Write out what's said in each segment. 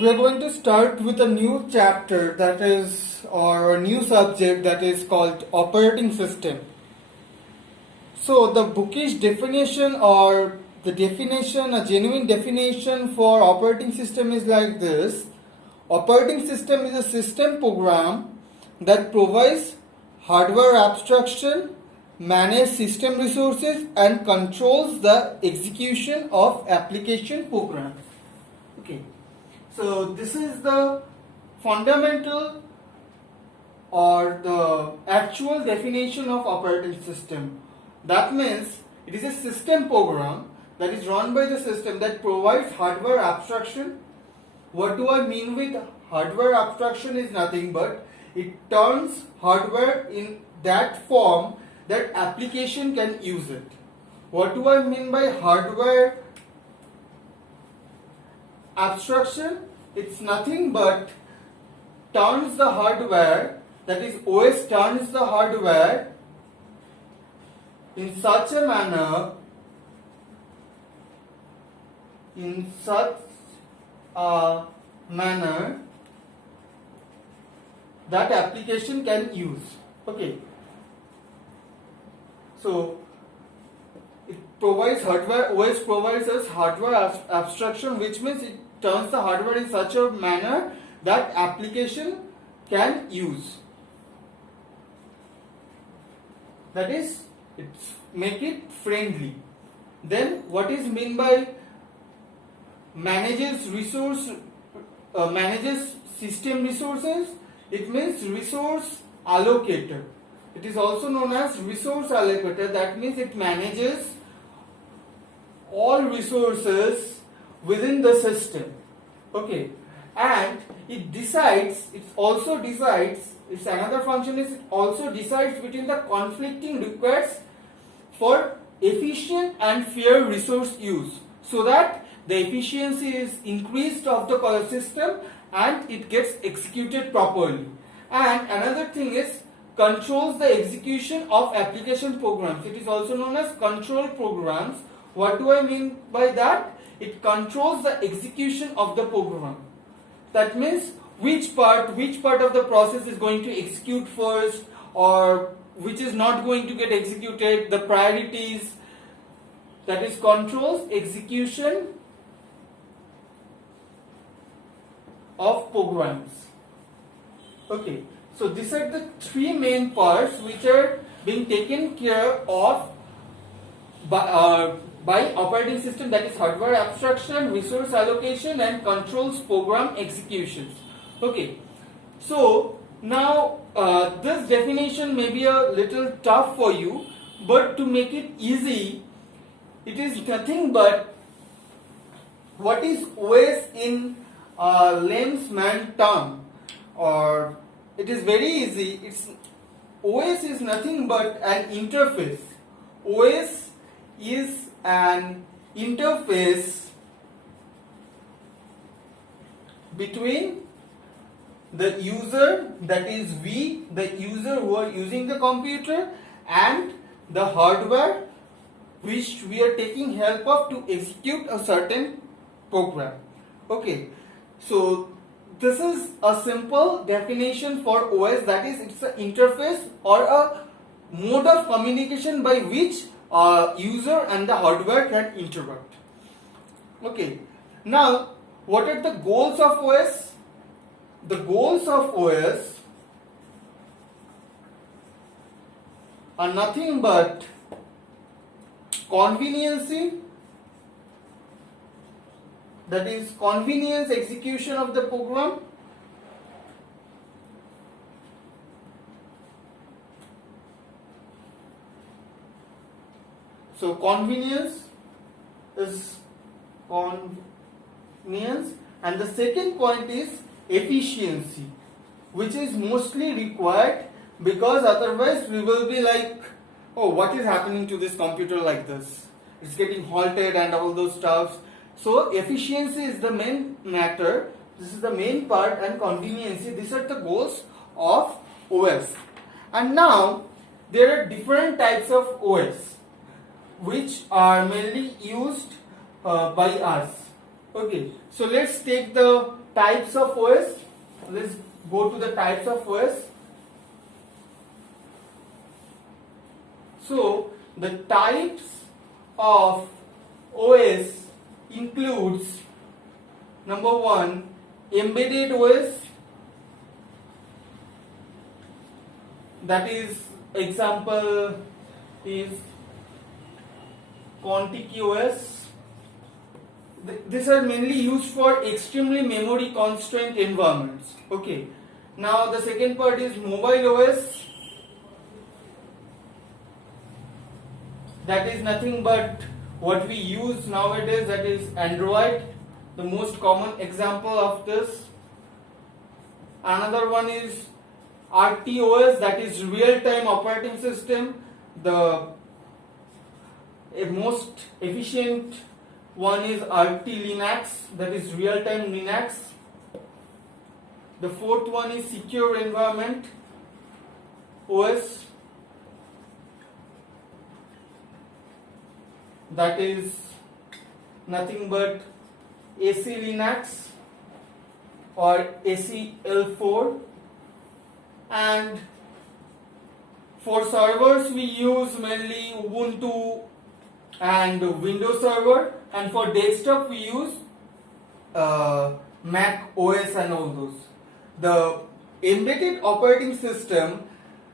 We are going to start with a new chapter that is, or a new subject that is called operating system. So the bookish definition or the definition, a genuine definition for operating system is like this. Operating system is a system program that provides hardware abstraction, manages system resources and controls the execution of application programs. Okay. So this is the fundamental or the actual definition of operating system. That means it is a system program that is run by the system that provides hardware abstraction. What do I mean with hardware abstraction is nothing but it turns hardware in that form that application can use it. What do I mean by hardware abstraction? It's nothing but turns the hardware, that is OS turns the hardware in such a manner, that application can use. Okay. So it provides hardware, OS provides us hardware abstraction, which means it turns the hardware in such a manner that application can use. That is, make it friendly. Then what is meant by manages system resources? It means resource allocator. It is also known as resource allocator. That means it manages all resources within the system. Okay. And it decides, its another function is it also decides between the conflicting requests for efficient and fair resource use, so that the efficiency is increased of the system and it gets executed properly. And another thing is controls the execution of application programs. It is also known as control programs. What do I mean by that? It controls the execution of the program. That means which part of the process is going to execute first, or which is not going to get executed, the priorities. That is controls execution of programs. Okay, so these are the three main parts which are being taken care of by operating system, that is hardware abstraction, resource allocation and controls program executions. Okay, so now this definition may be a little tough for you, but to make it easy, it is nothing but what is OS in layman's term, or it is very easy. OS is nothing but an interface. OS is an interface between the user, that is we, the user who are using the computer, and the hardware which we are taking help of to execute a certain program. Okay, so this is a simple definition for OS, that is it's an interface or a mode of communication by which user and the hardware can interact. Okay, now what are the goals of OS? The goals of OS are nothing but conveniency, that is convenience execution of the program, so convenience is convenience, and the second point is efficiency, which is mostly required, because otherwise we will be like, oh, what is happening to this computer like this? It's getting halted and all those stuffs. So efficiency is the main matter. This is the main part, and conveniency. These are the goals of OS. And now there are different types of OS which are mainly used by us. Okay, so let's take the types of OS. Let's go to the types of OS. So the types of OS includes number one, embedded OS, that is example is Quantic OS. These are mainly used for extremely memory constrained environments. Okay. Now the second part is mobile OS. That is nothing but what we use nowadays, that is Android, the most common example of this. Another one is RTOS, that is real-time operating system. The most efficient one is RT Linux, that is real-time Linux. The fourth one is secure environment OS, that is nothing but AC Linux or ACL4. And for servers we use mainly Ubuntu and Windows Server, and for desktop we use Mac OS and all those. The embedded operating system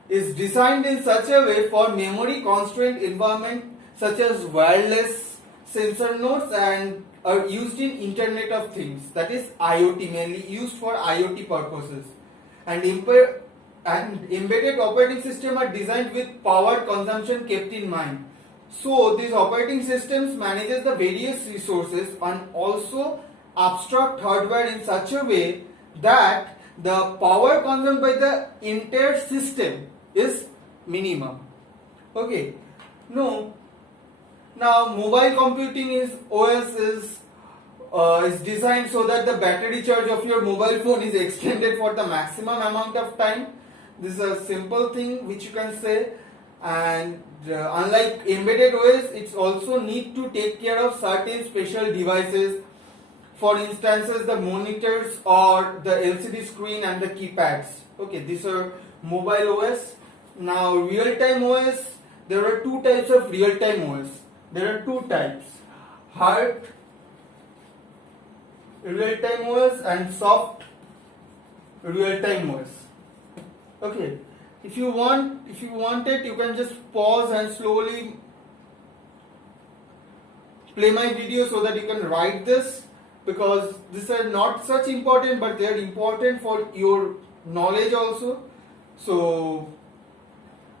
is designed in such a way for memory constrained environment such as wireless sensor nodes and are used in Internet of Things, that is IoT, mainly used for IoT purposes. And embedded operating system are designed with power consumption kept in mind. So these operating systems manages the various resources and also abstract hardware in such a way that the power consumed by the entire system is minimum. Okay. Now mobile computing is OS is designed so that the battery charge of your mobile phone is extended for the maximum amount of time. This is a simple thing which you can say. And unlike embedded OS, it's also need to take care of certain special devices. For instances, the monitors or the LCD screen and the keypads. Okay, these are mobile OS. Now real-time OS, there are two types of real-time OS. There are two types, hard real-time OS and soft real-time OS. Okay, if you want it, you can just pause and slowly play my video so that you can write this, because these are not such important, but they are important for your knowledge also. So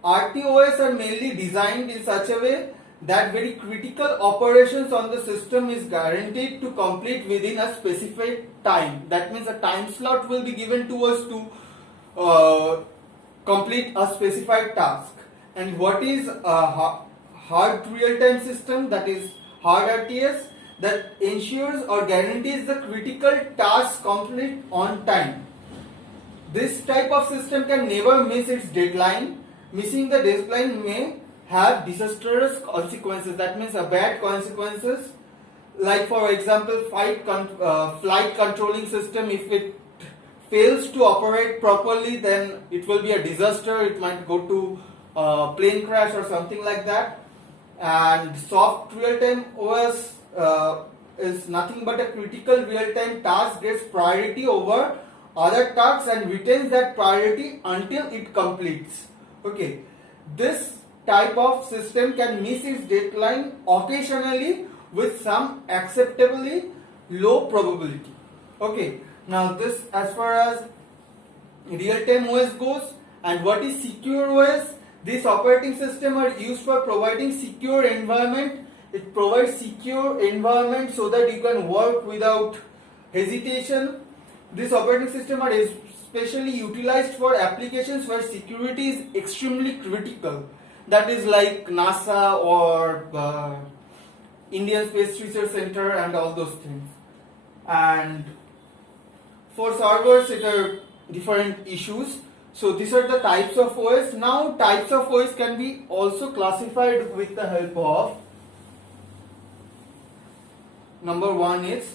RTOS are mainly designed in such a way that very critical operations on the system is guaranteed to complete within a specified time. That means a time slot will be given to us to complete a specified task. And what is a hard real-time system, that is hard RTS, that ensures or guarantees the critical task complete on time. This type of system can never miss its deadline. Missing the deadline may have disastrous consequences, that means a bad consequences, like for example flight controlling system. If it fails to operate properly, then it will be a disaster. It might go to plane crash or something like that. And soft real-time OS is nothing but a critical real-time task gets priority over other tasks and retains that priority until it completes. Okay, this type of system can miss its deadline occasionally with some acceptably low probability. Okay, now this as far as real-time OS goes. And what is secure OS? This operating system are used for providing secure environment. It provides secure environment so that you can work without hesitation. This operating system are especially utilized for applications where security is extremely critical. That is like NASA or Indian Space Research Center and all those things. And for servers, it are different issues. So these are the types of OS. Now types of OS can be also classified with the help of, number one is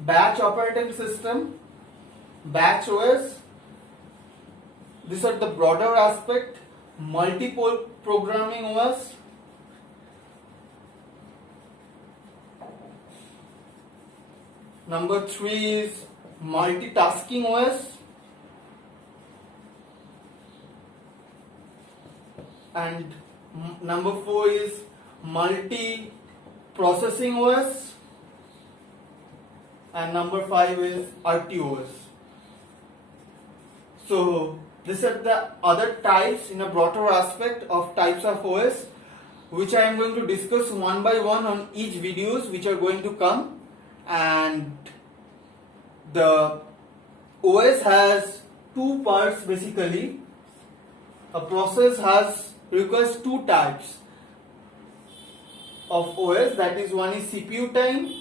batch operating system. batch OS. These are the broader aspect. Multiple programming OS. Number 3 is multitasking OS. And number 4 is multi-processing OS. And number 5 is RTOS. So these are the other types in a broader aspect of types of OS, which I am going to discuss one by one on each videos which are going to come. And the OS has two parts basically. A process requires two types of OS, that is, one is CPU time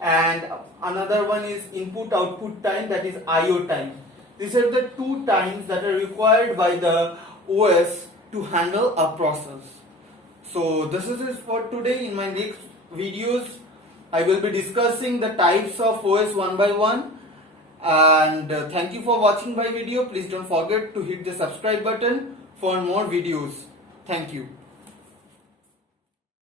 and another one is input output time, that is IO time. These are the two times that are required by the OS to handle a process. So this is it for today. In my next videos I will be discussing the types of OS one by one. And thank you for watching my video. Please don't forget to hit the subscribe button for more videos. Thank you.